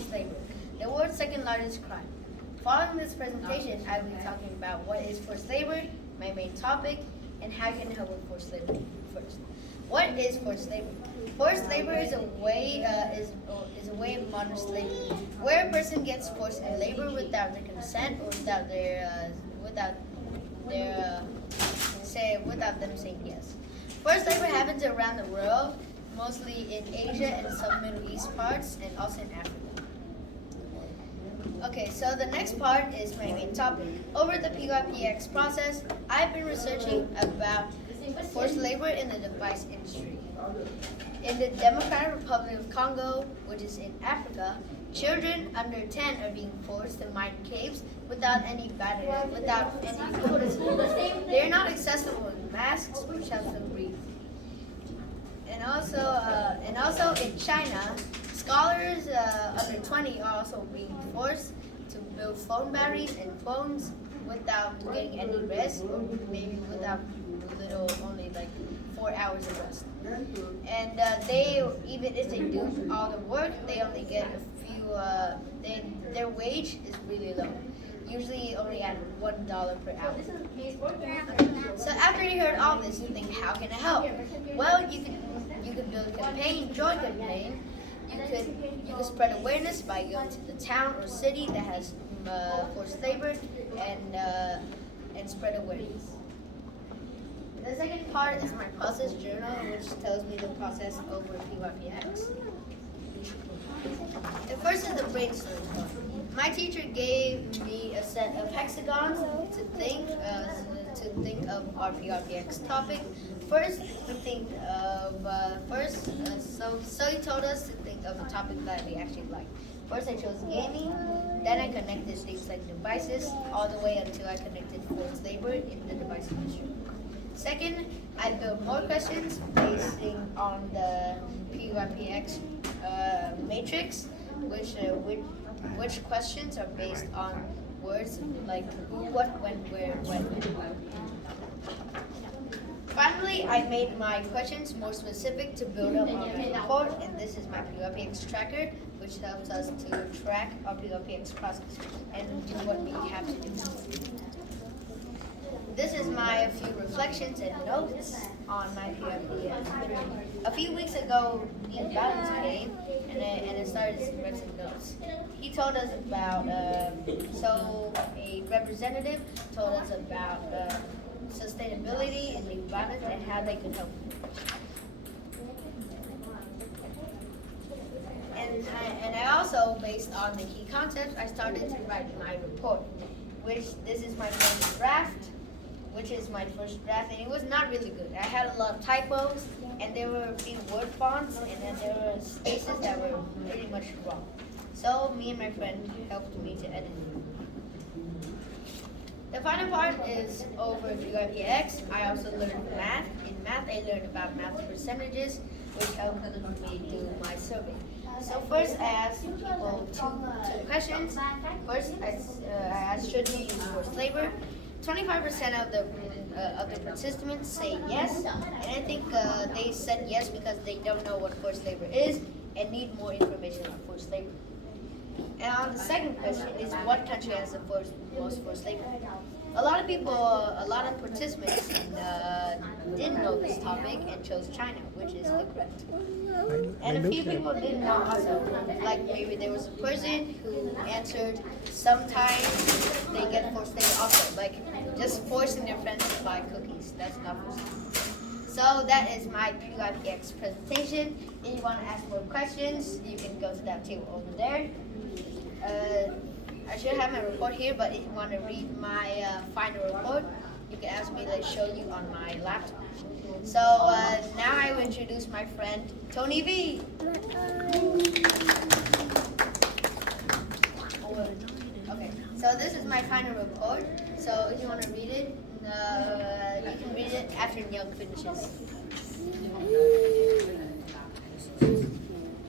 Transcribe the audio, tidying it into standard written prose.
forced labor, the world's second largest crime. Following this presentation, I will be talking about what is forced labor, my main topic, and how you can help with forced labor. First, what is forced labor? Forced labor is a way of modern slavery, where a person gets forced into labor without their consent or without them saying yes. Forced labor happens around the world, mostly in Asia and some Middle East parts, and also in Africa. Okay, so the next part is my main topic. Over the PYPX process, I've been researching about forced labor in the device industry. In the Democratic Republic of Congo, which is in Africa, children under 10 are being forced to mine caves without any food. They are not accessible with masks, which helps them breathe. And also in China, scholars under 20 are also being forced to build phone batteries and phones without getting any rest, or maybe without only like 4 hours of rest. And even if they do all the work, they only get a few. Their wage is really low, usually only at $1 per hour. So after you heard all this, you think, how can I help? Well, you could build a campaign, joint campaign. You could spread awareness by going to the town or city that has forced labor and spread awareness. The second part is my process journal, which tells me the process over PYPX. The first is the brainstorm part. My teacher gave me a set of hexagons to think of our PYPX topic. First, so he told us to think of a topic that we actually like. First, I chose gaming. Then I connected things like devices, all the way until I connected forced labor in the device industry. Second, I built more questions basing on the PYPX matrix, which questions are based on words like who, what, when, where, when. Finally, I made my questions more specific to build up on my report, and this is my PYPX tracker, which helps us to track our PYPX process and do what we have to do. This is my few reflections and notes on my PYPX. A few weeks ago, Dean Balance came and I started to write some notes. He told us about, a representative told us about sustainability in the environment and how they could help. And I also, based on the key concepts, I started to write my report, this is my first draft, and it was not really good. I had a lot of typos, and there were a few word fonts, and then there were spaces that were pretty much wrong. So me and my friend helped me to edit it. The final part is over PYPX. I also learned math. In math, I learned about math percentages, which helped me do my survey. So first, I asked people two questions. First, I asked, should we use forced labor? 25% of the participants say yes, and I think they said yes because they don't know what forced labor is and need more information on forced labor. And on the second question is, what country has the most forced labor? A lot of participants didn't know this topic and chose China, which is incorrect. And a few people didn't know also. Like maybe there was a person who answered, sometimes they get forced labor also, like just forcing their friends to buy cookies. That's not forced. So that is my PYPX presentation. If you want to ask more questions, you can go to that table over there. I should have my report here, but if you want to read my final report, you can ask me to show you on my laptop. So now I will introduce my friend, Tony V. Okay, so this is my final report. So if you want to read it, you can read it after Young finishes.